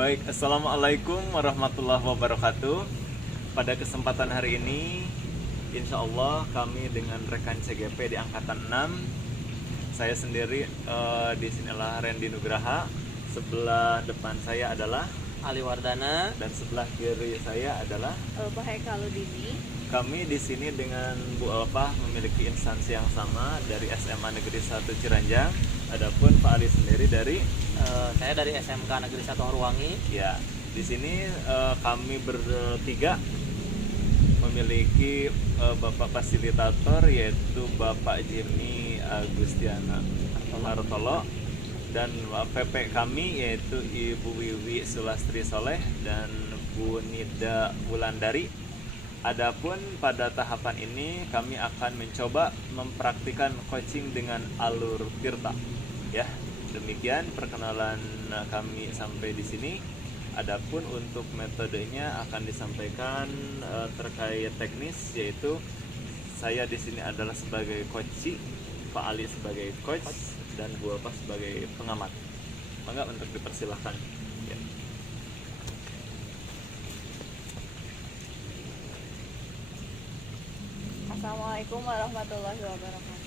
Baik, Assalamualaikum warahmatullahi wabarakatuh. Pada kesempatan hari ini, insya Allah kami dengan rekan CGP di Angkatan 6. Saya sendiri di sinilah Randy Nugraha. Sebelah depan saya adalah Ali Wardana. dan sebelah kiri saya adalah Bahaya Kaludini. kami di sini dengan Bu Alpah memiliki instansi yang sama dari SMA Negeri 1 Ciranjang. Adapun Pak Ali sendiri dari Saya dari SMK Negeri 1 Haruwangi. ya, di sini kami bertiga memiliki Bapak fasilitator yaitu Bapak Jimmy Agustiana Artolo dan PP kami yaitu Ibu Wiwi Sulastri Soleh dan Bu Nida Wulandari. Adapun pada tahapan ini kami akan mencoba mempraktikkan coaching dengan alur Tirta. Ya, demikian perkenalan kami sampai di sini. Adapun untuk metodenya akan disampaikan terkait teknis, yaitu saya di sini adalah sebagai coach, Pak Ali sebagai coach, dan Bu Alpah sebagai pengamat. Mangga untuk dipersilahkan. Ya. Assalamualaikum warahmatullahi wabarakatuh.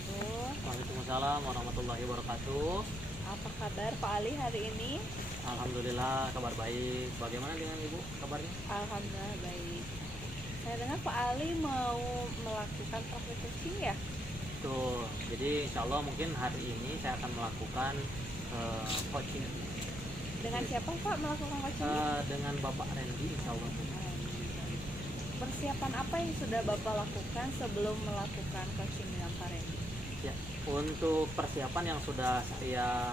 Waalaikumsalam warahmatullahi wabarakatuh. Apa kabar Pak Ali hari ini? Alhamdulillah kabar baik. Bagaimana dengan Ibu kabarnya? Alhamdulillah baik. Saya dengar Pak Ali mau melakukan praktek coaching ya? Tuh, jadi insya Allah mungkin hari ini saya akan melakukan coaching Dengan siapa Pak melakukan coaching? dengan Bapak Randy insya Allah. Persiapan apa yang sudah Bapak lakukan sebelum melakukan coaching dengan Pak Randy? Ya, untuk persiapan yang sudah saya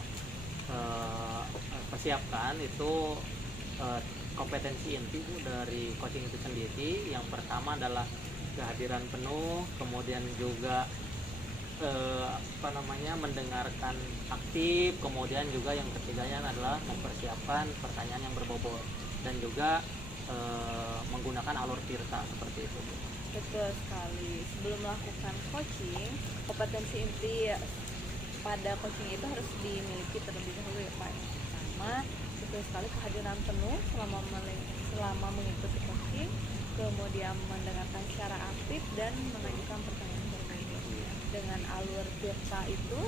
persiapkan itu kompetensi inti Bu, dari coaching itu sendiri. Yang pertama adalah kehadiran penuh, kemudian juga mendengarkan aktif, kemudian juga yang ketiganya adalah mempersiapkan pertanyaan yang berbobot dan juga menggunakan alur tirta seperti itu Bu. Betul sekali. Sebelum melakukan coaching, kompetensi inti pada coaching itu harus dimiliki terlebih dahulu ya Pak. Pertama, betul sekali kehadiran penuh selama mengikuti coaching, kemudian mendengarkan secara aktif dan mengajukan pertanyaan berbobot. Dengan alur tirta itu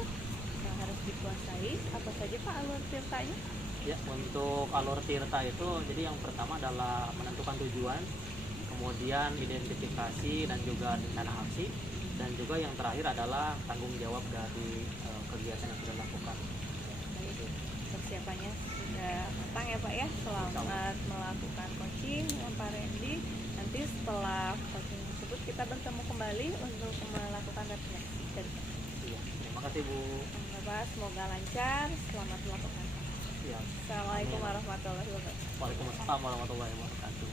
yang harus dikuasai, apa saja Pak alur tirtanya? Ya, untuk alur tirta itu jadi yang pertama adalah menentukan tujuan, kemudian identifikasi dan juga rencana aksi, dan juga yang terakhir adalah tanggung jawab dari kegiatan yang sudah dilakukan. Baik, persiapannya sudah matang ya Pak ya. Selamat melakukan coaching dengan Pak Randy. Nanti setelah coaching tersebut kita bertemu kembali untuk melakukan refleksi. Iya, terima kasih Bu. Pak, semoga lancar. Selamat melakukan. Ya. Assalamualaikum warahmatullahi wabarakatuh. Waalaikumsalam warahmatullahi wabarakatuh.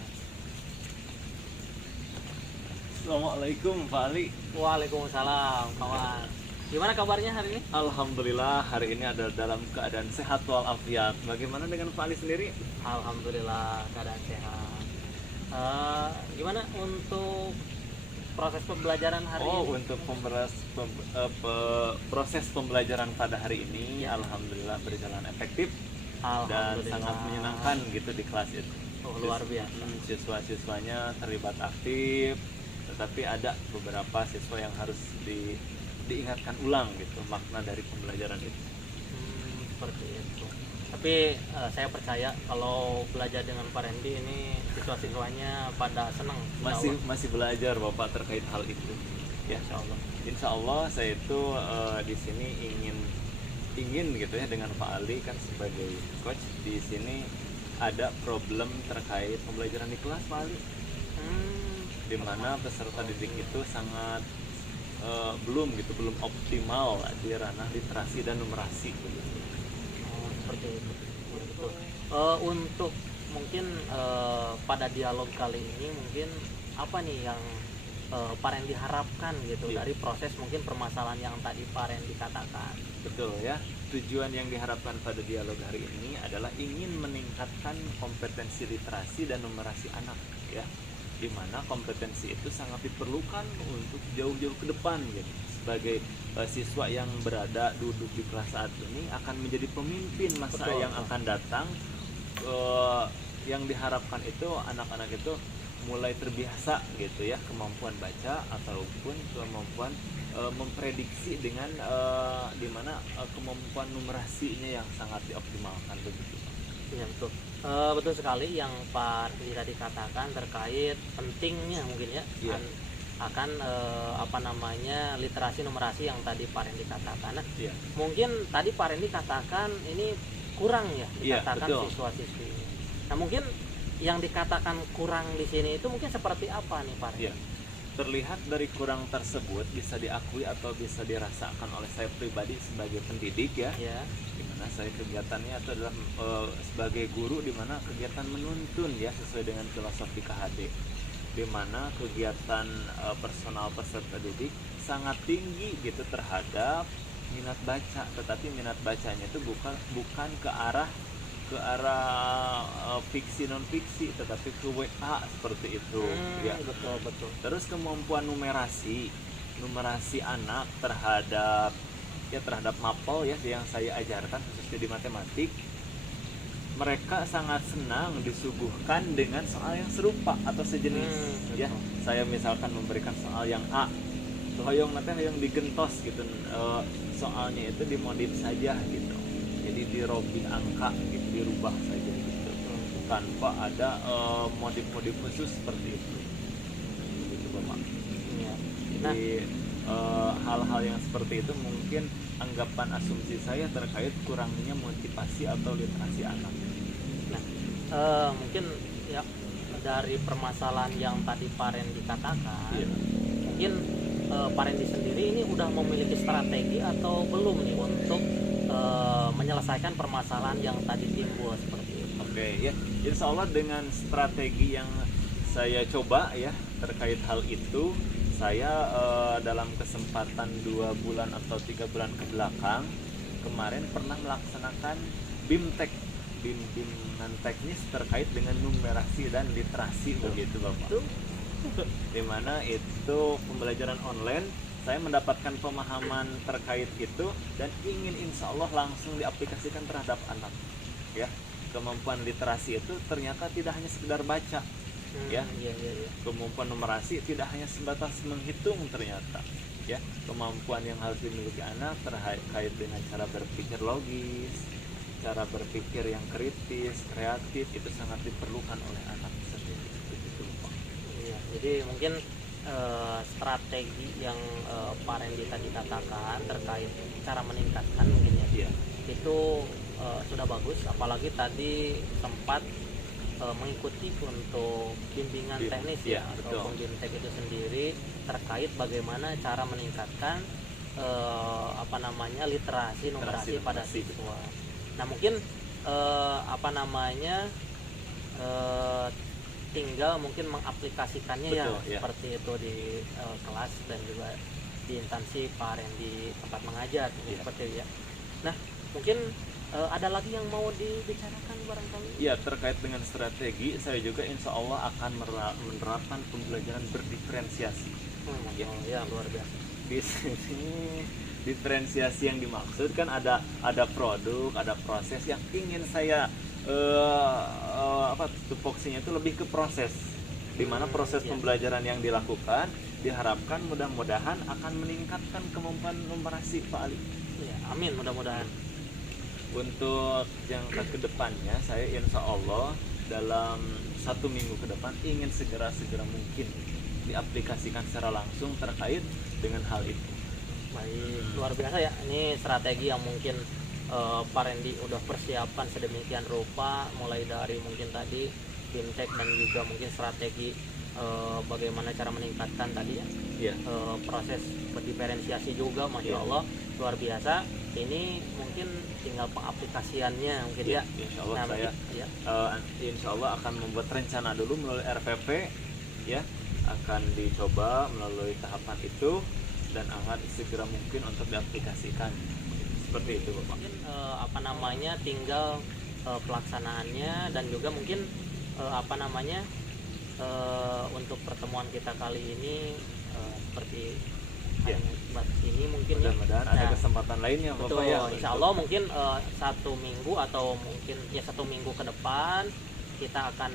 Assalamualaikum Pak Ali. Waalaikumsalam kawan. Gimana kabarnya hari ini? Alhamdulillah hari ini adalah dalam keadaan sehat walafiat. Bagaimana dengan Pak Ali sendiri? Alhamdulillah keadaan sehat. Gimana untuk proses pembelajaran hari ini? Untuk proses pembelajaran pada hari ini alhamdulillah berjalan efektif dan Alhamdulillah. sangat menyenangkan gitu di kelas itu. Luar biasa. Siswa-siswanya terlibat aktif, tetapi ada beberapa siswa yang harus diingatkan ulang gitu makna dari pembelajaran itu. Seperti itu. Tapi saya percaya kalau belajar dengan Pak Randy ini siswa-siswanya pada senang. Masih belajar Bapak terkait hal itu. Ya, Insya Allah saya itu di sini ingin gitu ya dengan Pak Ali kan sebagai coach di sini ada problem terkait pembelajaran di kelas Pak Ali. Di mana peserta didik itu sangat belum optimal di ranah literasi dan numerasi begitu. Seperti itu. Betul. Untuk mungkin pada dialog kali ini mungkin apa nih yang Pak Randy harapkan gitu dari proses mungkin permasalahan yang tadi Pak Randy katakan. Betul ya. Tujuan yang diharapkan pada dialog hari ini adalah ingin meningkatkan kompetensi literasi dan numerasi anak ya. Di mana kompetensi itu sangat diperlukan untuk jauh-jauh ke depan gitu. Sebagai siswa yang berada duduk di kelas saat ini akan menjadi pemimpin masa yang akan datang yang diharapkan itu anak-anak itu mulai terbiasa gitu ya, kemampuan baca ataupun kemampuan memprediksi dengan dimana kemampuan numerasinya yang sangat dioptimalkan begitu. Ya, betul. Betul sekali yang Pak Rudi tadi katakan terkait pentingnya mungkin ya Iya. akan apa namanya literasi numerasi yang tadi Pak Rendi katakan. Nah, Iya. mungkin tadi Pak Rendi katakan ini kurang ya Iya, dikatakan betul. siswa-siswi ini. Nah, mungkin yang dikatakan kurang di sini itu mungkin seperti apa nih Pak Rendi? Iya. Terlihat dari kurang tersebut bisa diakui atau bisa dirasakan oleh saya pribadi sebagai pendidik ya, Ya. dimana saya kegiatannya itu adalah sebagai guru, dimana kegiatan menuntun ya sesuai dengan filosofi KHD, dimana kegiatan personal peserta didik sangat tinggi gitu terhadap minat baca, tetapi minat bacanya itu bukan ke arah fiksi non fiksi, tetapi ke WA seperti itu ya. Betul. Terus kemampuan numerasi anak terhadap mapel ya yang saya ajarkan khususnya di matematik, mereka sangat senang disuguhkan dengan soal yang serupa atau sejenis ya. Betul. Saya misalkan memberikan soal yang A, hoyong nanti hoyong digentos gitu, soalnya itu dimodif saja gitu, jadi dirobi angka gitu, dirubah saja gitu, tanpa ada modif-modif khusus seperti itu gitu Bapak. Iya. Jadi hal-hal yang seperti itu mungkin anggapan asumsi saya terkait kurangnya motivasi atau literasi anak. Nah, mungkin ya dari permasalahan yang tadi Pak Rendi katakan, Iya. mungkin Pak Rendi sendiri ini udah memiliki strategi atau belum nih untuk menyelesaikan permasalahan yang tadi timbul seperti itu? Oke ya, insya Allah dengan strategi yang saya coba ya terkait hal itu, saya dalam kesempatan 2 bulan atau 3 bulan ke belakang kemarin pernah melaksanakan BIMTEK, bimbingan teknis terkait dengan numerasi dan literasi begitu Bapak. Dimana itu pembelajaran online, saya mendapatkan pemahaman terkait itu dan ingin insya Allah langsung diaplikasikan terhadap anak ya. Kemampuan literasi itu ternyata tidak hanya sekedar baca ya. Iya. Kemampuan numerasi tidak hanya sebatas menghitung ternyata ya. Kemampuan yang harus dimiliki anak terkait dengan cara berpikir logis, cara berpikir yang kritis, kreatif, itu sangat diperlukan oleh anak sendiri begitu Pak. Iya, jadi mungkin strategi yang Pak Rendi tadi katakan terkait cara meningkatkan mungkin ya, Iya. itu sudah bagus, apalagi tadi sempat mengikuti untuk bimbingan teknis ya, betul. ataupun BIMTEK itu sendiri terkait bagaimana cara meningkatkan apa namanya literasi numerasi pada siswa. Nah, mungkin apa namanya tinggal mungkin mengaplikasikannya ya, Betul, ya. seperti itu di kelas dan juga di instansi Pak Rendi tempat mengajar Iya. seperti itu ya. Nah, mungkin ada lagi yang mau dibicarakan barangkali? Ya, terkait dengan strategi, saya juga insya Allah akan menerapkan pembelajaran berdiferensiasi. Ya. Oh ya, luar biasa. Di sini diferensiasi yang dimaksud kan ada produk, ada proses yang ingin saya tupoksinya itu lebih ke proses, di mana proses Iya. pembelajaran yang dilakukan diharapkan mudah-mudahan akan meningkatkan kemampuan numerasi Pak Ali. Ya, amin, mudah-mudahan. Untuk jangka kedepannya saya insya Allah dalam 1 minggu ke depan ingin segera mungkin diaplikasikan secara langsung terkait dengan hal itu. Baik, luar biasa ya. Ini strategi yang mungkin Pak Rendi udah persiapan sedemikian rupa, mulai dari mungkin tadi BIMTEK dan juga mungkin strategi bagaimana cara meningkatkan tadi ya, Iya. proses berdiferensiasi juga, masya Iya. Allah luar biasa. Ini mungkin tinggal pengaplikasiannya mungkin Iya, ya. insya Allah Nah, saya ya. insya Allah akan membuat rencana dulu melalui RPP ya, akan dicoba melalui tahapan itu dan akan segera mungkin untuk diaplikasikan seperti itu Bapak. Mungkin apa namanya tinggal pelaksanaannya dan juga mungkin apa namanya untuk pertemuan kita kali ini seperti Ya. sebatas ini mungkin ya. Mudah-mudahan ada Nah, kesempatan lainnya betul, Bapak ya. insya Allah mungkin 1 minggu atau mungkin ya 1 minggu ke depan kita akan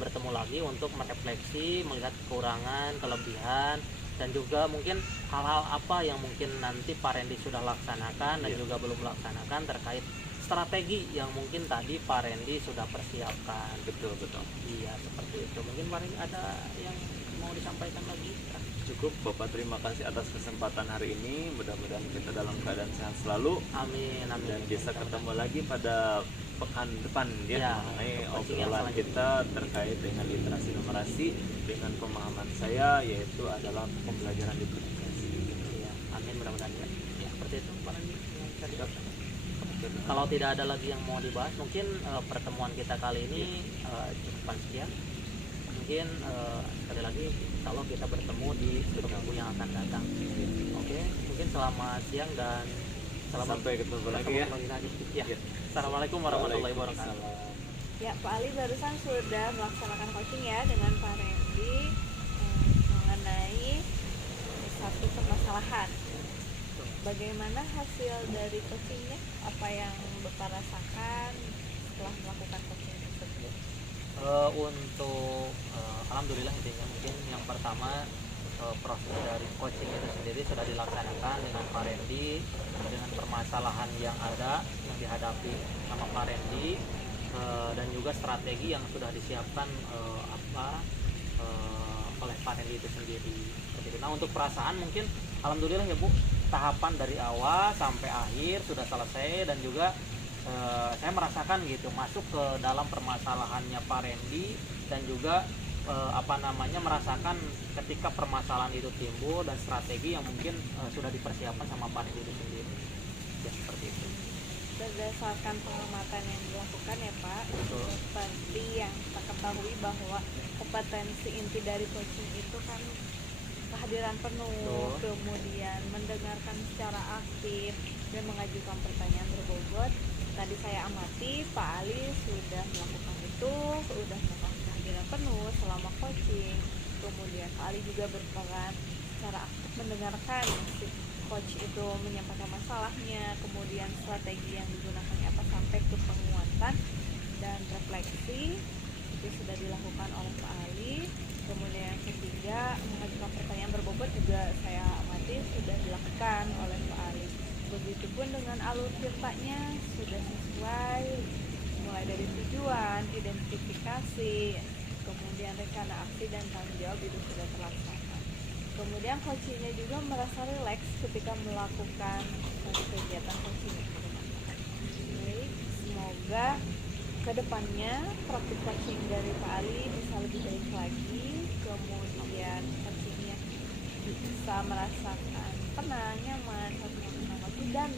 bertemu lagi untuk merefleksi, melihat kekurangan, kelebihan, dan juga mungkin hal-hal apa yang mungkin nanti Pak Randy sudah laksanakan dan juga belum laksanakan terkait strategi yang mungkin tadi Pak Randy sudah persiapkan. Betul. Iya, seperti itu. Mungkin Pak Randy ada yang mau disampaikan lagi? Cukup Bapak, terima kasih atas kesempatan hari ini. Mudah-mudahan kita dalam keadaan sehat selalu. Amin. Dan bisa ketemu lagi pada pekan depan Ya, mengenai untuk coaching yang obrolan selanjutnya. kita terkait dengan literasi numerasi dengan pemahaman saya, yaitu adalah pembelajaran diferensiasi. Iya, amin, mudah-mudahan ya. Ya, seperti itu Pak Randy yang bisa dibahas. Kalau tidak ada lagi yang mau dibahas, mungkin pertemuan kita kali ini cukup sekian. Mungkin sekali lagi insya Allah kita bertemu di minggu yang akan datang. Oke, mungkin selamat siang dan Sampai ketemu lagi ya. Ya. Assalamualaikum warahmatullahi wabarakatuh. Ya, Pak Ali barusan sudah melaksanakan coaching ya dengan Pak Randy mengenai satu permasalahan. Bagaimana hasil dari coachingnya? Apa yang Bapak rasakan setelah melakukan coaching tersebut? Untuk alhamdulillah intinya mungkin yang pertama proses dari coaching itu sendiri sudah dilaksanakan dengan Pak Randy dengan permasalahan yang ada yang dihadapi sama Pak Randy dan juga strategi yang sudah disiapkan oleh Pak Randy itu sendiri. Seperti itu. Nah, untuk perasaan mungkin alhamdulillah ya Bu, tahapan dari awal sampai akhir sudah selesai dan juga saya merasakan gitu masuk ke dalam permasalahannya Pak Randy dan juga merasakan ketika permasalahan itu timbul dan strategi yang mungkin sudah dipersiapkan sama Pak Randy itu sendiri. Ya, seperti itu. Berdasarkan pengamatan yang dilakukan ya Pak, Betul. seperti yang kita ketahui bahwa kompetensi inti dari coaching itu kan kehadiran penuh, Betul. kemudian mendengarkan secara aktif dan mengajukan pertanyaan berbobot. Tadi saya amati Pak Ali sudah melakukan itu, sudah melakukan kehadiran penuh selama coaching. Kemudian Pak Ali juga berperan secara aktif mendengarkan si coach itu menyampaikan masalahnya, kemudian strategi yang digunakan apa sampai ke penguatan dan refleksi itu sudah dilakukan oleh Pak Ali. Kemudian yang ketiga, mengajukan pertanyaan berbobot juga saya amati sudah dilakukan oleh Pak Ali. Begitupun dengan alur ceritanya sudah sesuai, mulai dari tujuan, identifikasi, kemudian rencana aksi dan tanggung jawab itu sudah terlaksana. Kemudian coachingnya juga merasa rileks ketika melakukan kegiatan coaching. Baik, semoga kedepannya praktik coaching dari Pak Ali bisa lebih baik lagi, kemudian coachingnya bisa merasakan tenang, nyaman, dan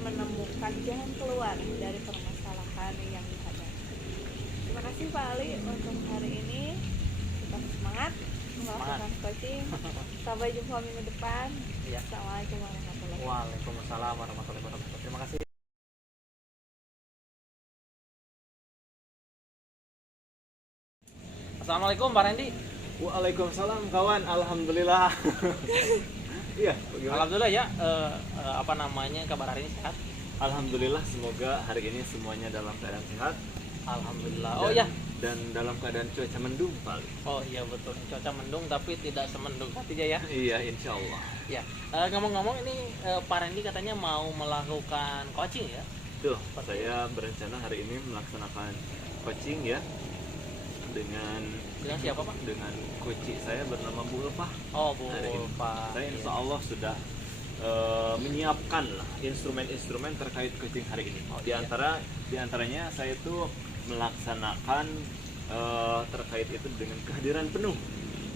menemukan jalan keluar dari permasalahan yang dihadapi. Terima kasih Pak Ali untuk hari ini. Tetap semangat melakukan coaching. Sampai jumpa minggu depan. Ya. Assalamualaikum warahmatullahi wabarakatuh. Waalaikumsalam warahmatullahi wabarakatuh. Terima kasih. Assalamualaikum Pak Randy. Waalaikumsalam kawan, alhamdulillah. Iya, bagaimana? Alhamdulillah ya. Kabar hari ini sehat? Alhamdulillah, semoga hari ini semuanya dalam keadaan sehat. Alhamdulillah. Dan, Oh ya. Dan dalam keadaan cuaca mendung, Pak. Oh iya betul. Cuaca mendung tapi tidak semendung hatinya ya. Iya, insya Allah. Ya. Ngomong-ngomong ini Pak Randy katanya mau melakukan coaching ya? Tuh, saya berencana hari ini melaksanakan coaching ya dengan siapa Pak? Dengan coach saya bernama Bu Ulfah. Oh Bu Hari ini. Ulfah. Saya insya Allah sudah menyiapkan lah instrumen-instrumen terkait coaching hari ini. Oh, Di antaranya saya itu melaksanakan terkait itu dengan kehadiran penuh,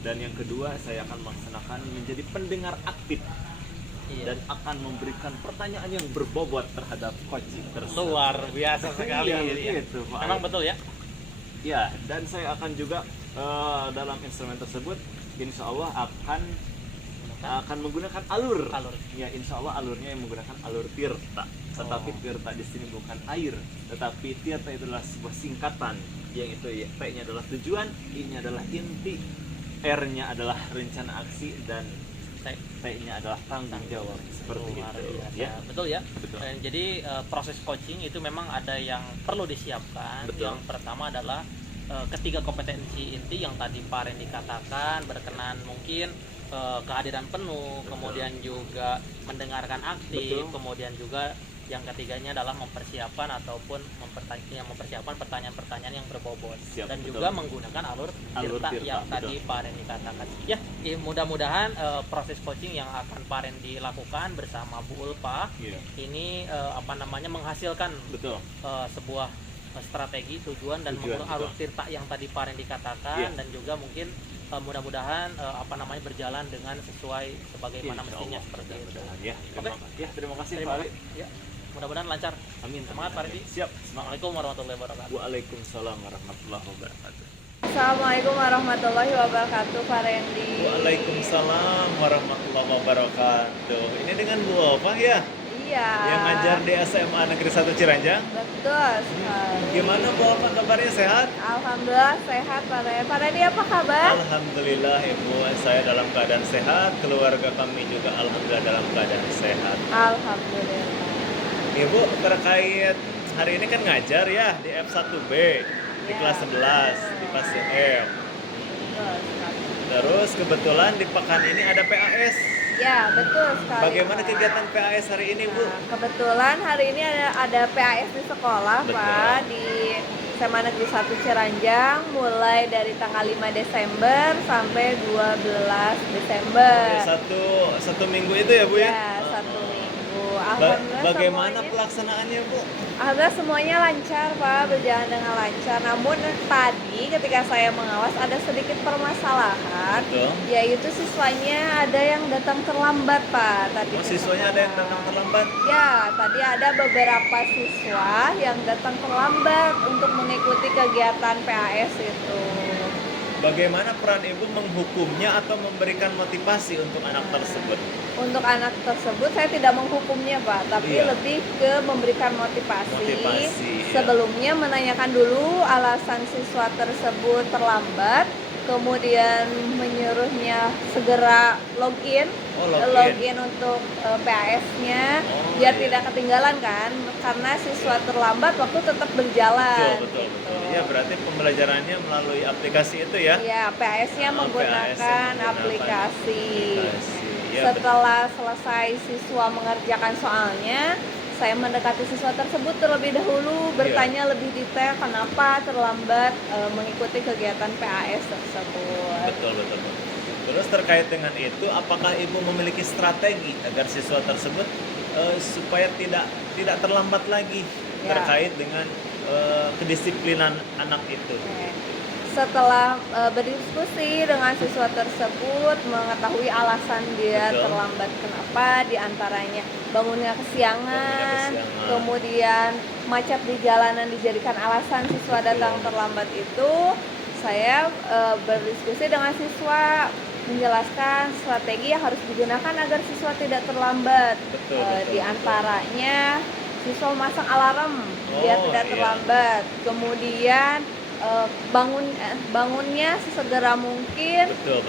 dan yang kedua saya akan melaksanakan menjadi pendengar aktif. Iya. Dan akan memberikan pertanyaan yang berbobot terhadap coaching tersebut. Luar biasa sekali. Iya, gitu, Pak. Memang betul ya? Ya, dan saya akan juga dalam instrumen tersebut insya Allah akan menggunakan alur. Ya, insya Allah alurnya yang menggunakan alur tirta. Tetapi tirta di sini bukan air, tetapi tirta itu adalah sebuah singkatan yang itu ya, T-nya adalah tujuan, I-nya adalah inti, R-nya adalah rencana aksi dan T. T-nya adalah tanggung jawab seperti Luar itu biasa. ya. Betul ya. Betul. Jadi proses coaching itu memang ada yang perlu disiapkan. Betul. Yang pertama adalah ketiga kompetensi inti yang tadi Pak Randy katakan, berkenan mungkin kehadiran penuh, Betul. kemudian juga mendengarkan aktif, Betul. kemudian juga yang ketiganya adalah mempersiapkan pertanyaan-pertanyaan yang berbobot. Siap, Dan betul. juga menggunakan alur tirta tirta, yang betul. tadi Pak Randy katakan. Ya, mudah-mudahan proses coaching yang akan Pak Randy lakukan bersama Bu Ulfa Iya. ini menghasilkan Betul. sebuah strategi, tujuan dan Tujuan, mengurus alur betul. tirta yang tadi Pak Randy katakan. Iya. Dan juga mungkin mudah-mudahan berjalan dengan sesuai sebagaimana Insya mestinya Allah, seperti itu. mudah-mudahan ya. Oke. Terima kasih Terima Pak Ali. kasih. Ya, mudah-mudahan lancar. Amin. Semangat Pak Randy. Siap. Semangat. Assalamualaikum warahmatullahi wabarakatuh. Waalaikumsalam warahmatullahi wabarakatuh. Assalamualaikum warahmatullahi wabarakatuh, Pak Randy. Waalaikumsalam warahmatullahi wabarakatuh. Ini dengan Bu Ulfa ya, Iya. yang ngajar di SMA Negeri 1 Ciranjang. Betul sekali. Gimana Bu Ulfa, kabarnya sehat? Alhamdulillah sehat, Pak Randy. Pak Randy apa kabar? Alhamdulillah Ibu, saya dalam keadaan sehat, keluarga kami juga alhamdulillah dalam keadaan sehat. Alhamdulillah. Ibu, terkait hari ini kan ngajar ya di F1B di Ya. kelas 11 di pasien F. Betul sekali. Terus kebetulan di pekan ini ada PAS. Ya, betul sekali. Bagaimana Pak. kegiatan PAS hari ini, Bu? Nah, kebetulan hari ini ada PAS di sekolah, Betul. Pak, di SMA Negeri 1 Ciranjang, mulai dari tanggal 5 Desember sampai 12 Desember. Ya, satu minggu itu ya, Bu ya? Ya, satu minggu. Ba- Alhamdulillah bagaimana semuanya, pelaksanaannya, Bu? alhamdulillah semuanya lancar, Pak, berjalan dengan lancar. Namun tadi ketika saya mengawas ada sedikit permasalahan, Betul. yaitu siswanya ada yang datang terlambat, Pak. Tadi Oh, ke siswanya ada yang sekolah. datang terlambat? Ya, tadi ada beberapa siswa yang datang terlambat untuk mengikuti kegiatan PAS itu. Bagaimana peran Ibu menghukumnya atau memberikan motivasi untuk anak tersebut? Untuk anak tersebut saya tidak menghukumnya, Pak, tapi Iya. lebih ke memberikan motivasi. Motivasi, iya. Sebelumnya menanyakan dulu alasan siswa tersebut terlambat, kemudian menyuruhnya segera login. Oh, login. Untuk PAS-nya Oh, biar iya. tidak ketinggalan kan, karena siswa terlambat waktu tetap berjalan. Betul. gitu. Ya, berarti pembelajarannya melalui aplikasi itu ya? Iya, PAS-nya Ah, menggunakan PAS-nya menggunakan aplikasi. Ya, Setelah selesai siswa mengerjakan soalnya, saya mendekati siswa tersebut terlebih dahulu, bertanya lebih detail kenapa terlambat mengikuti kegiatan PAS tersebut. betul. Terus terkait dengan itu, apakah Ibu memiliki strategi agar siswa tersebut supaya tidak terlambat lagi Ya. terkait dengan kedisiplinan anak itu? Oke. Setelah berdiskusi dengan siswa tersebut, mengetahui alasan dia Betul. terlambat kenapa, diantaranya bangunnya kesiangan, kesiangan. kemudian macet di jalanan dijadikan alasan siswa Betul. datang terlambat itu, saya berdiskusi dengan siswa, menjelaskan strategi yang harus digunakan agar siswa tidak terlambat. Betul. Di antaranya siswa memasang alarm biar Oh, tidak iya. terlambat. Kemudian bangunnya sesegera mungkin. Betul.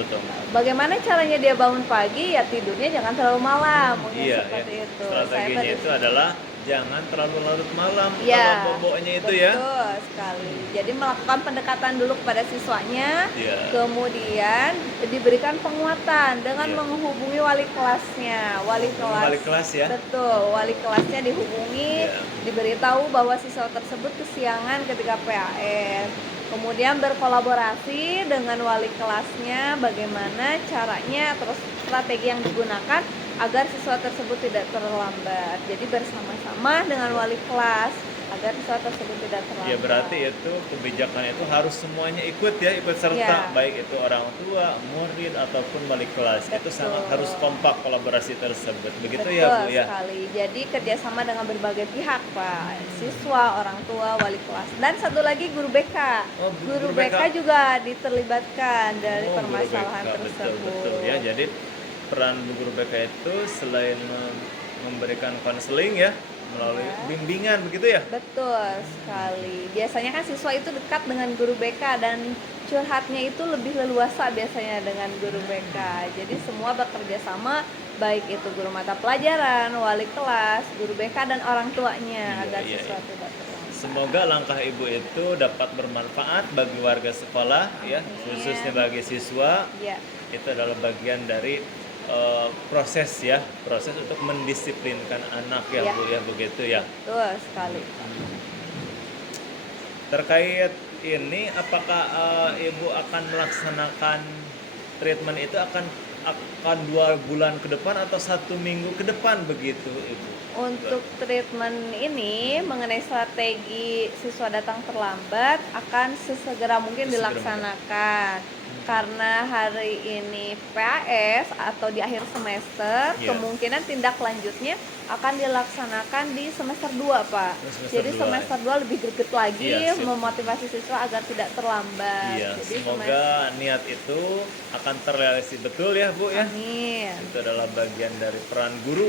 Bagaimana caranya dia bangun pagi? Ya tidurnya jangan terlalu malam, mungkin Iya, seperti ya. itu. Strateginya itu adalah jangan terlalu larut malam Ya, kalau boboknya itu ya. betul sekali. Jadi melakukan pendekatan dulu kepada siswanya, Iya. kemudian diberikan penguatan dengan Iya. menghubungi wali kelasnya. Wali kelas ya. Betul, wali kelasnya dihubungi, Iya. diberitahu bahwa siswa tersebut kesiangan ketika PAS. Kemudian berkolaborasi dengan wali kelasnya bagaimana caranya, terus strategi yang digunakan agar siswa tersebut tidak terlambat. Jadi bersama-sama dengan wali kelas agar siswa tersebut tidak terlambat. Ya, berarti itu kebijakan itu harus semuanya ikut serta, Ya. baik itu orang tua, murid ataupun wali kelas. Itu Betul. sangat harus kompak kolaborasi tersebut. Begitu Betul ya, Bu ya. sekali. Jadi kerjasama dengan berbagai pihak, Pak. Siswa, orang tua, wali kelas, dan satu lagi guru BK. Oh, Guru guru BK BK juga diterlibatkan dari Oh, guru permasalahan BK, tersebut. betul ya. Jadi peran guru BK itu selain memberikan konseling ya, melalui Ya. bimbingan begitu ya? Betul sekali. Biasanya kan siswa itu dekat dengan guru BK dan curhatnya itu lebih leluasa biasanya dengan guru BK. Jadi semua bekerja sama, baik itu guru mata pelajaran, wali kelas, guru BK dan orang tuanya Iya, agar iya, siswa iya. tidak terlambat. Semoga langkah ibu itu dapat bermanfaat bagi warga sekolah ya, Amin. khususnya bagi siswa. Ya, Itu adalah bagian dari proses ya, proses untuk mendisiplinkan anak ya Ya. Bu ya, begitu ya. betul sekali. Terkait ini, apakah ibu akan melaksanakan treatment itu akan 2 bulan ke depan atau 1 minggu ke depan begitu ibu? Untuk treatment ini mengenai strategi siswa datang terlambat akan sesegera mungkin Sesegera dilaksanakan. Karena hari ini PAS atau di akhir semester, Iya. kemungkinan tindak lanjutnya akan dilaksanakan di semester 2, Pak. Oh, semester Jadi 2. semester 2 lebih greget lagi Iya, sip. memotivasi siswa agar tidak terlambat. Iya, Jadi semoga niat itu akan terrealisasi betul ya Bu ya. Amin. Itu adalah bagian dari peran guru.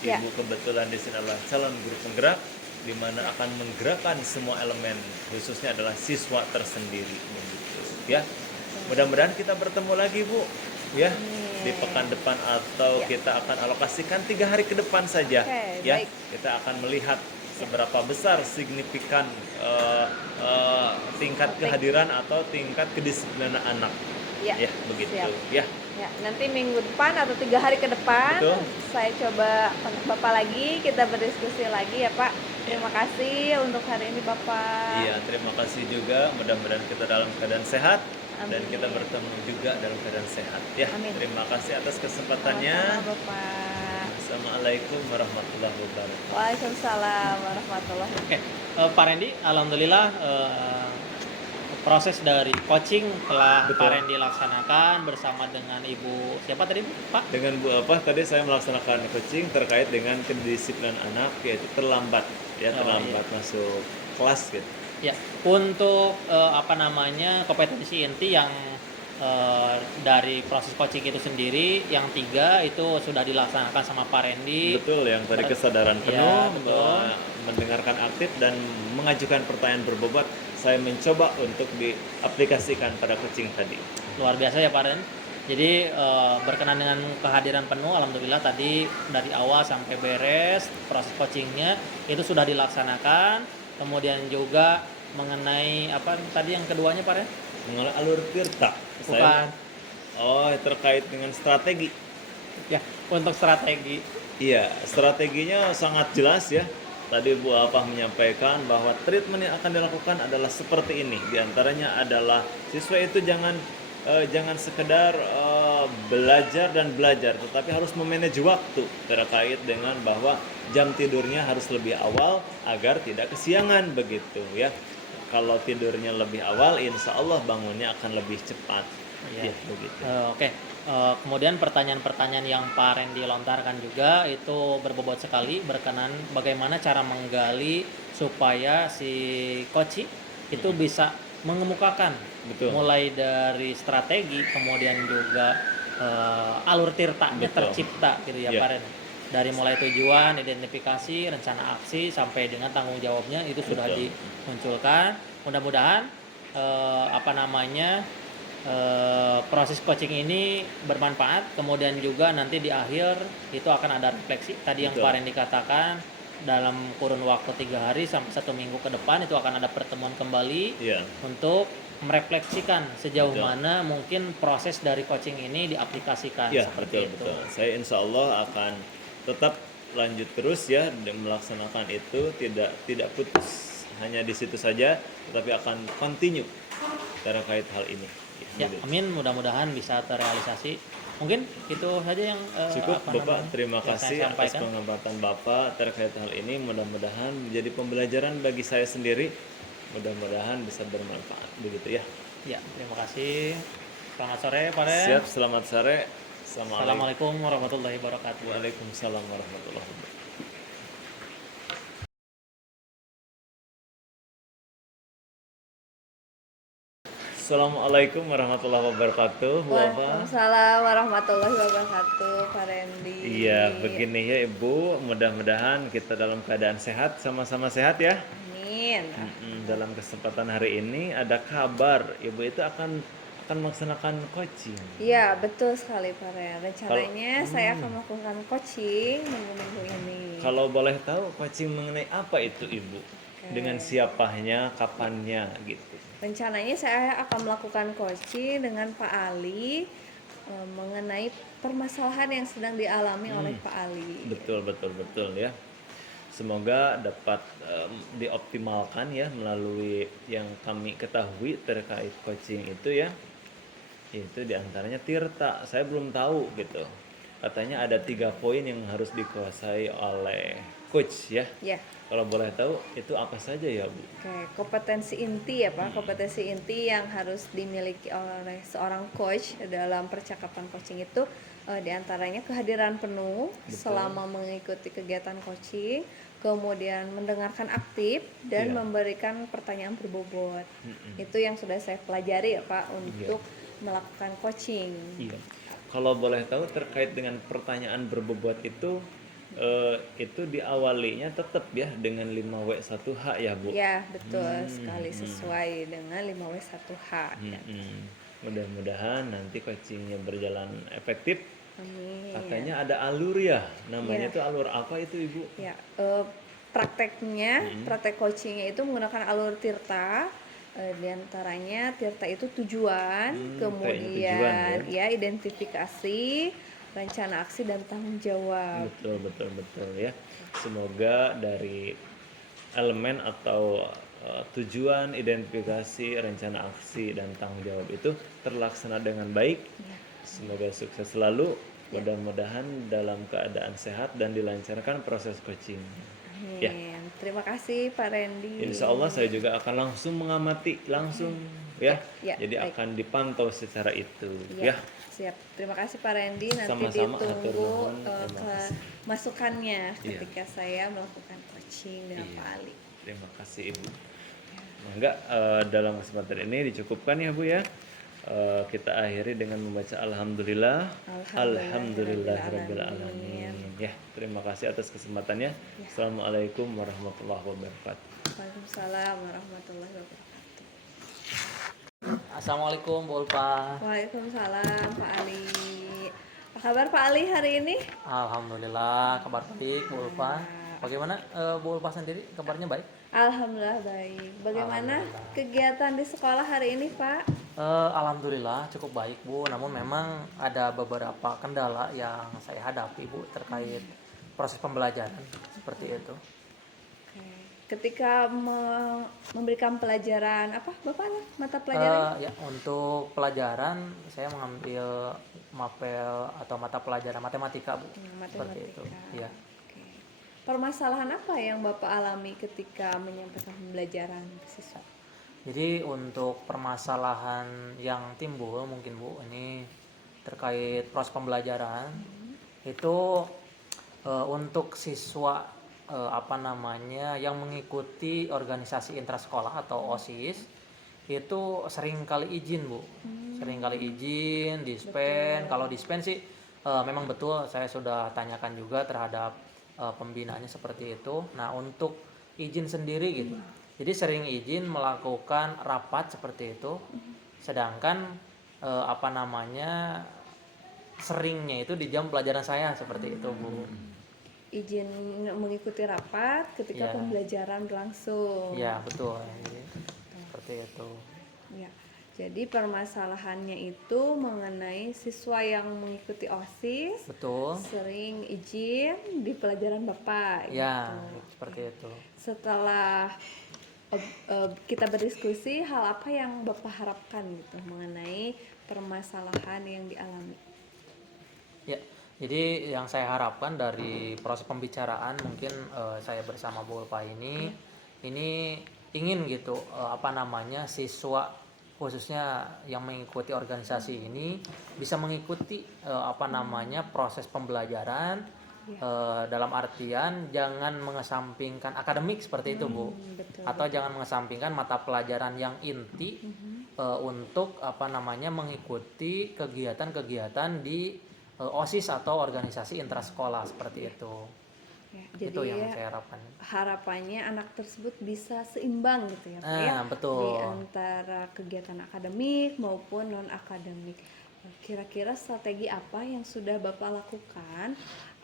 Ya. Ibu kebetulan di sini adalah calon guru penggerak, di mana akan menggerakkan semua elemen, khususnya adalah siswa tersendiri. Begitu, ya. Mudah-mudahan kita bertemu lagi Bu, ya, Amin. di pekan depan atau Ya. kita akan alokasikan 3 hari ke depan saja, Oke, ya. baik. Kita akan melihat seberapa besar signifikan tingkat kehadiran atau tingkat kedisiplinan anak. Ya, Ya, begitu. siap. Ya. Ya, nanti minggu depan atau 3 hari ke depan Betul. saya coba kontak Bapak lagi, kita berdiskusi lagi ya Pak. Terima kasih untuk hari ini Bapak. Iya, terima kasih juga. Mudah-mudahan kita dalam keadaan sehat dan Amin. kita bertemu juga dalam keadaan sehat. Ya, Amin. terima kasih atas kesempatannya. Sama-sama, Bapak. Assalamualaikum warahmatullahi wabarakatuh. Waalaikumsalam warahmatullahi Oke, Pak Randy, alhamdulillah proses dari coaching telah Betul. Pak Randy laksanakan bersama dengan Ibu siapa tadi Bu? Pak? Dengan Bu apa tadi saya melaksanakan coaching terkait dengan kedisiplinan anak, yaitu terlambat ya, Oh, terlambat masuk kelas gitu. Ya, untuk kompetensi inti yang dari proses coaching itu sendiri, yang 3 itu sudah dilaksanakan sama Pak Randy. Betul, yang tadi Ber- kesadaran Ya, penuh, betul. mendengarkan aktif dan mengajukan pertanyaan berbobot. Saya mencoba untuk diaplikasikan pada coaching tadi. Luar biasa ya Pak Randy. Jadi berkenan dengan kehadiran penuh, alhamdulillah tadi dari awal sampai beres proses coachingnya itu sudah dilaksanakan. Kemudian juga mengenai apa tadi yang keduanya Pak Randy? Mengenai alur tirta. Bukan. Terkait dengan strategi. Ya, untuk strategi. Iya, strateginya sangat jelas ya. Tadi Bu Apah menyampaikan bahwa treatment yang akan dilakukan adalah seperti ini. Di antaranya adalah siswa itu jangan sekedar belajar dan belajar, tetapi harus memanage waktu terkait dengan bahwa jam tidurnya harus lebih awal agar tidak kesiangan begitu ya. Kalau tidurnya lebih awal, insya Allah bangunnya akan lebih cepat. Iya. Ya, begitu. Oke. Kemudian pertanyaan-pertanyaan yang Pak Randy lontarkan juga itu berbobot sekali berkenan bagaimana cara menggali supaya si coach itu bisa mengemukakan Betul. mulai dari strategi kemudian juga alur tirtanya Betul. tercipta gitu ya Iya. Pak Randy. Dari mulai tujuan, identifikasi, rencana aksi sampai dengan tanggung jawabnya itu sudah Betul. dimunculkan. Mudah-mudahan proses coaching ini bermanfaat, kemudian juga nanti di akhir itu akan ada refleksi tadi yang Betul. Pak Randy katakan dalam kurun waktu 3 hari sampai 1 minggu ke depan itu akan ada pertemuan kembali Iya. untuk merefleksikan sejauh Betul. mana mungkin proses dari coaching ini diaplikasikan Ya, seperti betul. itu. Saya insya Allah akan tetap lanjut terus ya dan melaksanakan itu, tidak putus hanya di situ saja, tetapi akan continue terkait hal ini. Ya, amin, mudah-mudahan bisa terrealisasi. Mungkin itu saja yang Cukup Bapak, terima yang saya kasih atas sampaikan. pengamatan Bapak terkait hal ini. Mudah-mudahan menjadi pembelajaran bagi saya sendiri. Mudah-mudahan bisa bermanfaat begitu ya. Ya, terima kasih. Selamat sore, Pak Ren. Siap, selamat sore. Assalamualaikum warahmatullahi wabarakatuh. Waalaikumsalam warahmatullahi wabarakatuh. Assalamualaikum warahmatullahi wabarakatuh, Bu Apa. Waalaikumsalam warahmatullahi wabarakatuh, Pak Randy. Iya, begini ya Ibu, mudah-mudahan kita dalam keadaan sehat, sama-sama sehat ya. Amin. Dalam kesempatan hari ini ada kabar Ibu itu akan melaksanakan coaching. Iya, betul sekali Pak Ren. Rencananya saya akan melakukan coaching minggu-minggu ini. Kalau boleh tahu coaching mengenai apa itu Ibu? Dengan siapanya, kapannya gitu. Rencananya saya akan melakukan coaching dengan Pak Ali mengenai permasalahan yang sedang dialami oleh Pak Ali. Betul ya. Semoga dapat dioptimalkan ya melalui yang kami ketahui terkait coaching itu ya. Itu diantaranya Tirta. Saya belum tahu gitu. Katanya ada 3 poin yang harus dikuasai oleh coach ya. Ya. Kalau boleh tahu itu apa saja ya Bu? Oke, kompetensi inti ya Pak, kompetensi inti yang harus dimiliki oleh seorang coach dalam percakapan coaching itu diantaranya kehadiran penuh selama mengikuti kegiatan coaching, kemudian mendengarkan aktif dan memberikan pertanyaan berbobot. Itu yang sudah saya pelajari ya Pak untuk melakukan coaching. Iya. Kalau boleh tahu terkait dengan pertanyaan berbobot itu diawalinya tetap ya dengan 5W1H ya Bu? Ya betul sekali, sesuai dengan 5W1H. Mudah-mudahan nanti coachingnya berjalan efektif. Amin. Katanya ada alur ya, namanya itu alur apa itu Ibu? Ya, praktek coachingnya itu menggunakan alur Tirta. Diantaranya Tirta itu tujuan, kemudian tujuan, ya identifikasi, rencana aksi dan tanggung jawab. Betul ya. Semoga dari elemen atau tujuan, identifikasi, rencana aksi dan tanggung jawab itu terlaksana dengan baik. Semoga sukses selalu. Mudah-mudahan dalam keadaan sehat dan dilancarkan proses coaching. Amin. Ya. Terima kasih Pak Randy. Insya Allah saya juga akan langsung mengamati langsung ya. Jadi baik. akan dipantau secara itu ya. Siap. Terima kasih Pak Randy. Nanti Sama-sama, atur ditunggu nuhun. Terima kasih. masukannya ketika saya melakukan coaching dengan Pak Ali. Terima kasih Ibu. Enggak, dalam kesempatan ini dicukupkan ya Bu ya. Kita akhiri dengan membaca Alhamdulillah. Alhamdulillahirabbil alamin. Ya, terima kasih atas kesempatannya. Assalamualaikum warahmatullahi wabarakatuh. Waalaikumsalam warahmatullahi wabarakatuh. Assalamualaikum Bu Ulfa. Waalaikumsalam Pak Ali. Apa kabar Pak Ali hari ini? Alhamdulillah kabar baik Bu Ulfa. Bagaimana Bu Ulfa sendiri kabarnya baik? Alhamdulillah baik. Bagaimana kegiatan di sekolah hari ini Pak? Alhamdulillah cukup baik Bu. Namun memang ada beberapa kendala yang saya hadapi Bu terkait proses pembelajaran seperti itu. Ketika memberikan pelajaran apa Bapak mata pelajaran? Ya untuk pelajaran saya mengambil mapel atau mata pelajaran matematika Bu. Seperti itu. Ya. Permasalahan apa yang Bapak alami ketika menyampaikan pembelajaran ke siswa? Jadi untuk permasalahan yang timbul mungkin Bu ini terkait proses pembelajaran itu untuk siswa yang mengikuti organisasi intrasekolah atau OSIS itu sering kali izin Bu, sering kali izin dispen. Kalau dispen sih memang betul saya sudah tanyakan juga terhadap pembinaannya seperti itu. Nah untuk izin sendiri gitu. Jadi sering izin melakukan rapat seperti itu, sedangkan seringnya itu di jam pelajaran saya seperti itu Bu. Izin mengikuti rapat ketika pembelajaran berlangsung. Ya betul, seperti itu. Ya, jadi permasalahannya itu mengenai siswa yang mengikuti OSIS. Betul. Sering izin di pelajaran Bapak. Ya, gitu. seperti itu. Setelah kita berdiskusi, hal apa yang Bapak harapkan gitu mengenai permasalahan yang dialami? Ya, jadi yang saya harapkan dari proses pembicaraan mungkin saya bersama Bu Ulfa ini ingin gitu siswa khususnya yang mengikuti organisasi ini bisa mengikuti proses pembelajaran. Dalam artian jangan mengesampingkan akademik seperti itu Bu, betul. Jangan mengesampingkan mata pelajaran yang inti untuk mengikuti kegiatan-kegiatan di OSIS atau organisasi intrasekolah seperti itu. Ya, Itu jadi yang ya, saya harapkan. harapannya anak tersebut bisa seimbang gitu ya Pak ya, di Betul. antara kegiatan akademik maupun non akademik. Kira-kira strategi apa yang sudah Bapak lakukan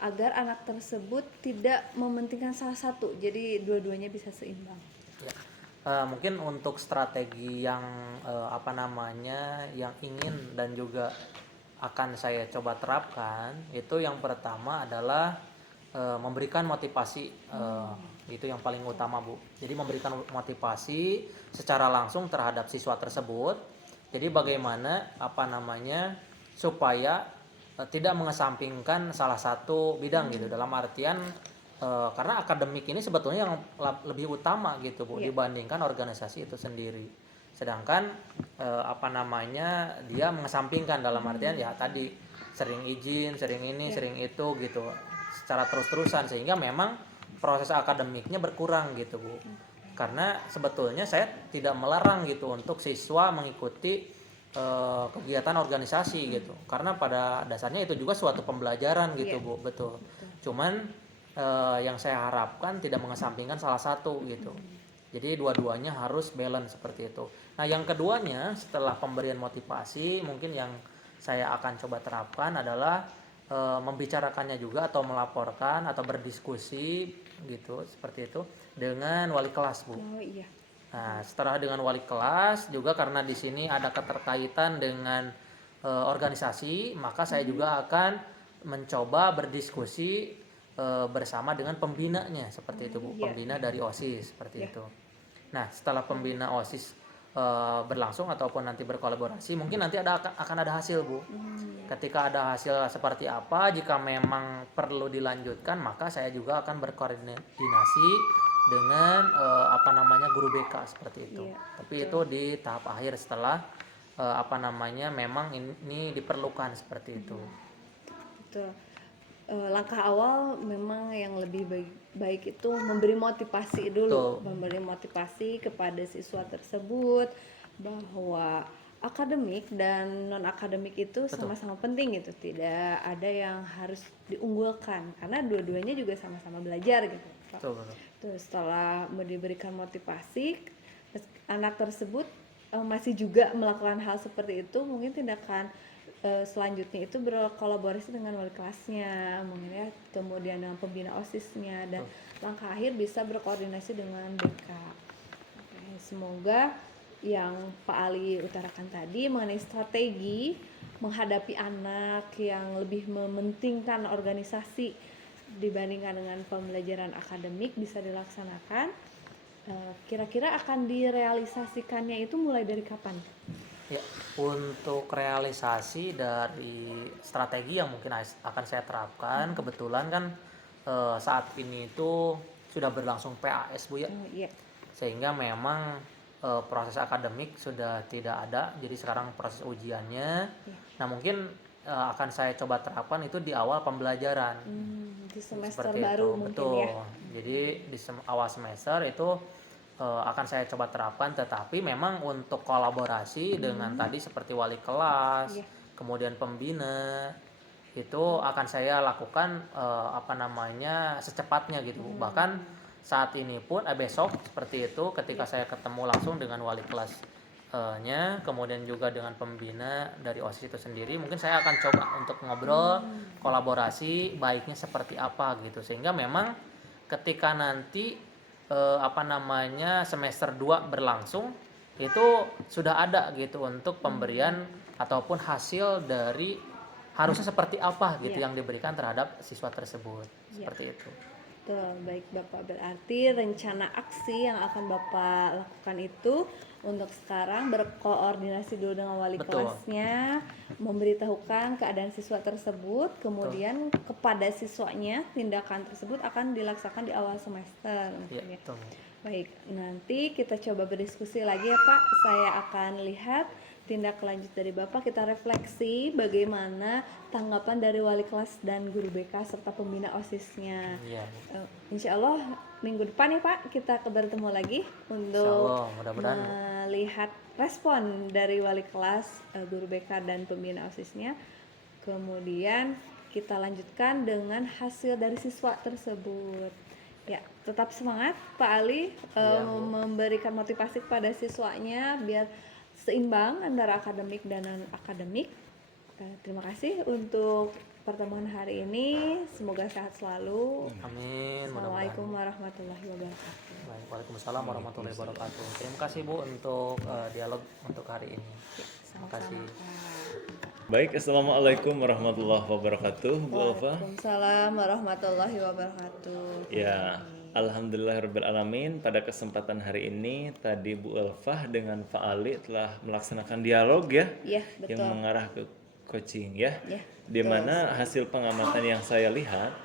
agar anak tersebut tidak mementingkan salah satu, jadi dua-duanya bisa seimbang? Ya. Mungkin untuk strategi yang yang ingin dan juga akan saya coba terapkan, itu yang pertama adalah memberikan motivasi. Itu yang paling utama, Bu. Jadi memberikan motivasi secara langsung terhadap siswa tersebut. Jadi bagaimana supaya tidak mengesampingkan salah satu bidang gitu, dalam artian karena akademik ini sebetulnya yang lebih utama gitu, Bu, dibandingkan organisasi itu sendiri. Sedangkan dia mengesampingkan dalam artian ya tadi sering izin, sering ini, sering itu gitu, secara terus-terusan, sehingga memang proses akademiknya berkurang gitu, Bu. Karena sebetulnya saya tidak melarang gitu untuk siswa mengikuti kegiatan organisasi gitu, karena pada dasarnya itu juga suatu pembelajaran gitu, Bu. Betul. Cuman yang saya harapkan tidak mengesampingkan salah satu gitu. Jadi dua-duanya harus balance seperti itu. Nah, yang keduanya setelah pemberian motivasi, mungkin yang saya akan coba terapkan adalah membicarakannya juga atau melaporkan atau berdiskusi gitu, seperti itu dengan wali kelas, Bu. Oh iya. Nah, setelah dengan wali kelas juga, karena di sini ada keterkaitan dengan organisasi, maka saya juga akan mencoba berdiskusi bersama dengan pembinanya seperti itu, Bu. Pembina dari OSIS seperti itu. Nah, setelah pembina OSIS berlangsung ataupun nanti berkolaborasi, mungkin nanti akan ada hasil, Bu. Ketika ada hasil seperti apa, jika memang perlu dilanjutkan, maka saya juga akan berkoordinasi dengan guru BK seperti itu. Tapi itu di tahap akhir setelah memang ini diperlukan seperti itu. Betul. Langkah awal memang yang lebih baik itu memberi motivasi dulu. Memberi motivasi kepada siswa tersebut bahwa akademik dan non akademik itu sama-sama penting gitu, tidak ada yang harus diunggulkan karena dua-duanya juga sama-sama belajar gitu. Terus setelah diberikan motivasi, anak tersebut masih juga melakukan hal seperti itu, mungkin tindakan selanjutnya itu berkolaborasi dengan wali kelasnya, mungkin ya, kemudian dengan pembina OSIS-nya, dan langkah akhir bisa berkoordinasi dengan BK. Oke, semoga yang Pak Ali utarakan tadi mengenai strategi menghadapi anak yang lebih mementingkan organisasi dibandingkan dengan pembelajaran akademik bisa dilaksanakan. Kira-kira akan direalisasikannya itu mulai dari kapan? Ya, untuk realisasi dari strategi yang mungkin akan saya terapkan, kebetulan kan saat ini itu sudah berlangsung PAS, Bu ya. Sehingga memang proses akademik sudah tidak ada, jadi sekarang proses ujiannya. Nah, mungkin akan saya coba terapkan itu di awal pembelajaran. Di semester seperti baru itu. mungkin. Betul. Ya. Jadi di awal semester itu akan saya coba terapkan, tetapi memang untuk kolaborasi dengan tadi seperti wali kelas, kemudian pembina, itu akan saya lakukan secepatnya gitu. Bahkan saat ini pun besok seperti itu, ketika saya ketemu langsung dengan wali kelasnya, kemudian juga dengan pembina dari OSIS itu sendiri, mungkin saya akan coba untuk ngobrol kolaborasi baiknya seperti apa gitu, sehingga memang ketika nanti semester 2 berlangsung itu sudah ada gitu untuk pemberian ataupun hasil dari harusnya seperti apa gitu yang diberikan terhadap siswa tersebut. Seperti itu. Betul, baik Bapak, berarti rencana aksi yang akan Bapak lakukan itu untuk sekarang berkoordinasi dulu dengan wali kelasnya, memberitahukan keadaan siswa tersebut, kemudian kepada siswanya tindakan tersebut akan dilaksanakan di awal semester. Baik, nanti kita coba berdiskusi lagi ya Pak. Saya akan lihat tindak lanjut dari Bapak, kita refleksi bagaimana tanggapan dari wali kelas dan guru BK serta pembina OSIS-nya. Iya. Insya Allah minggu depan ya Pak, kita bertemu lagi Insya untuk Allah, mudah-mudahan melihat respon dari wali kelas, guru BK dan pembina OSIS-nya. Kemudian kita lanjutkan dengan hasil dari siswa tersebut. Ya, tetap semangat Pak Ali, Iya, Bu. memberikan motivasi kepada siswanya biar seimbang antara akademik dan non akademik. Terima kasih untuk pertemuan hari ini, semoga sehat selalu. Amin. Mudah-mudahan. Assalamualaikum warahmatullahi wabarakatuh. Baik, Waalaikumsalam warahmatullahi wabarakatuh. Terima kasih Bu untuk dialog untuk hari ini. Terima kasih. Baik, assalamualaikum warahmatullahi wabarakatuh, Bu Ulfa. Waalaikumsalam warahmatullahi wabarakatuh. Ya, alhamdulillahirrabbilalamin. Pada kesempatan hari ini tadi Bu Ulfah dengan Pak Ali telah melaksanakan dialog ya, Iya, yang betul. mengarah ke coaching ya. Ya, Di mana hasil pengamatan yang saya lihat,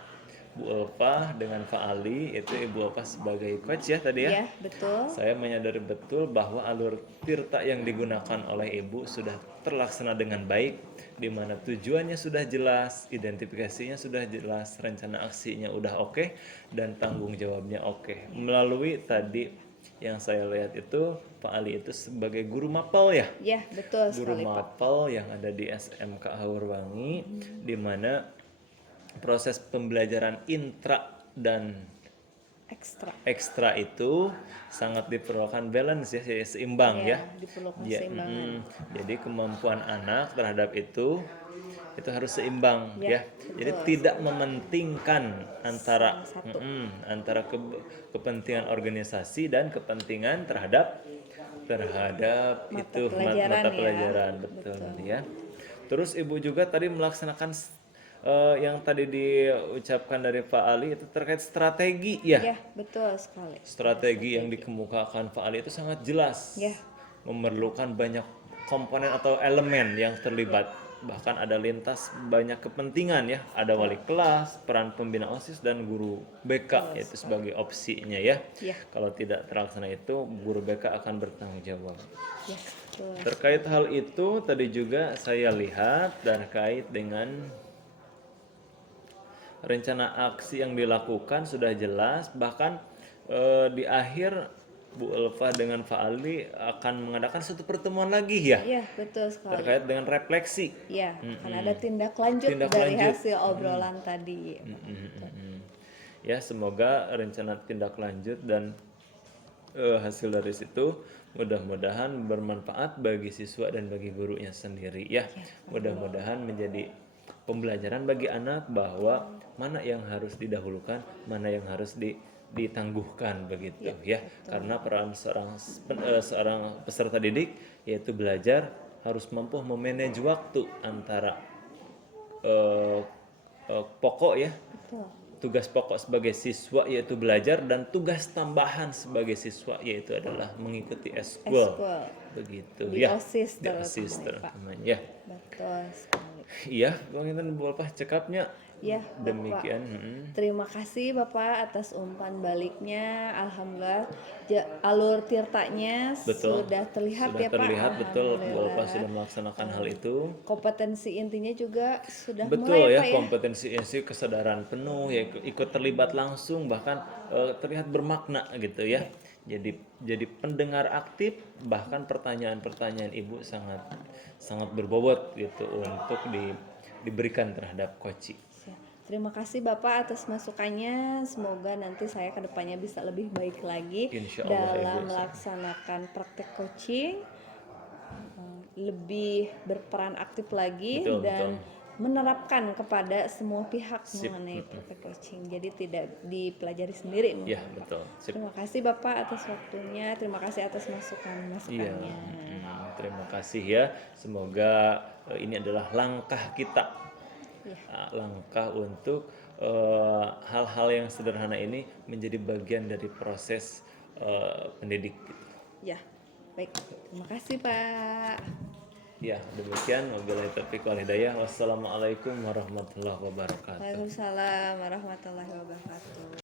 Bu Ulfah dengan Pak Ali itu Ibu Ulfah sebagai coach ya tadi ya. Iya, betul. Saya menyadari betul bahwa alur tirta yang digunakan oleh Ibu sudah terlaksana dengan baik, di mana tujuannya sudah jelas, identifikasinya sudah jelas, rencana aksinya udah oke, dan tanggung jawabnya oke. Melalui tadi yang saya lihat itu Pak Ali itu sebagai guru mapel ya, Ya, betul guru sekali Pak. mapel yang ada di SMK Haurwangi, di mana proses pembelajaran intra dan Ekstra. ekstra itu sangat diperlukan balance ya, seimbang ya. Diperlukan Ya, keseimbangan. jadi kemampuan anak terhadap itu harus seimbang ya. Ya, Jadi tidak mementingkan antara Salah satu. antara kepentingan organisasi dan kepentingan terhadap itu pelajaran mata ya. pelajaran betul ya. Terus Ibu juga tadi melaksanakan yang tadi diucapkan dari Pak Ali itu terkait strategi ya. Ya, betul sekali. Strategi yang dikemukakan Pak Ali itu sangat jelas. Ya. Memerlukan banyak komponen atau elemen yang terlibat. Bahkan ada lintas banyak kepentingan ya. Ada wali kelas, peran pembina OSIS dan guru BK itu sebagai opsinya ya. Ya. Kalau tidak terlaksana itu guru BK akan bertanggung jawab. Ya, betul. Terkait hal itu tadi juga saya lihat terkait dengan rencana aksi yang dilakukan sudah jelas, bahkan di akhir Bu Ulfa dengan Pak Ali akan mengadakan satu pertemuan lagi ya, Ya, betul sekali. terkait dengan refleksi. Ya, kan ada tindak lanjut Tindak dari lanjut. hasil obrolan tadi. Ya, semoga rencana tindak lanjut dan hasil dari situ mudah-mudahan bermanfaat bagi siswa dan bagi gurunya sendiri ya. Mudah-mudahan menjadi pembelajaran bagi anak bahwa mana yang harus didahulukan, mana yang harus ditangguhkan begitu ya. Karena peran seorang peserta didik yaitu belajar harus mampu memanage waktu antara pokok ya. Betul. Tugas pokok sebagai siswa yaitu belajar, dan tugas tambahan sebagai siswa yaitu adalah mengikuti eskul. Eskul. Begitu Di ya. OSIS Di OSIS terutamanya, Pak. terutamanya ya. Betul sekali. Iya, Bang Intan Bu Ulfah cekapnya. Ya, Demikian. Terima kasih Bapak atas umpan baliknya. Alhamdulillah alur tirtanya Betul. sudah terlihat Sudah ya Pak. terlihat betul Bu Alhamdulillah. Ulfah sudah melaksanakan hal itu. Kompetensi intinya juga sudah Betul mulai ya, Pak ya. kompetensi kesadaran penuh ya, ikut terlibat langsung, bahkan terlihat bermakna gitu ya. Jadi pendengar aktif, bahkan pertanyaan-pertanyaan Ibu sangat berbobot gitu untuk diberikan terhadap coaching. Ya, terima kasih Bapak atas masukannya. Semoga nanti saya kedepannya bisa lebih baik lagi Insya Allah, dalam Ibu. melaksanakan praktek coaching, lebih berperan aktif lagi Betul, dan betul. menerapkan kepada semua pihak mengenai praktek coaching. Jadi tidak dipelajari sendiri. Ya, mungkin, Pak. betul. Sip. Terima kasih Bapak atas waktunya. Terima kasih atas Iya, masukan-masukannya. terima kasih ya. Semoga ini adalah langkah kita, Ya. langkah untuk hal-hal yang sederhana ini menjadi bagian dari proses pendidik. Ya, baik. Terima kasih Pak. Ya, demikian. Wabillahi taufiq wal hidayah. Wassalamualaikum warahmatullahi wabarakatuh. Waalaikumsalam warahmatullahi wabarakatuh.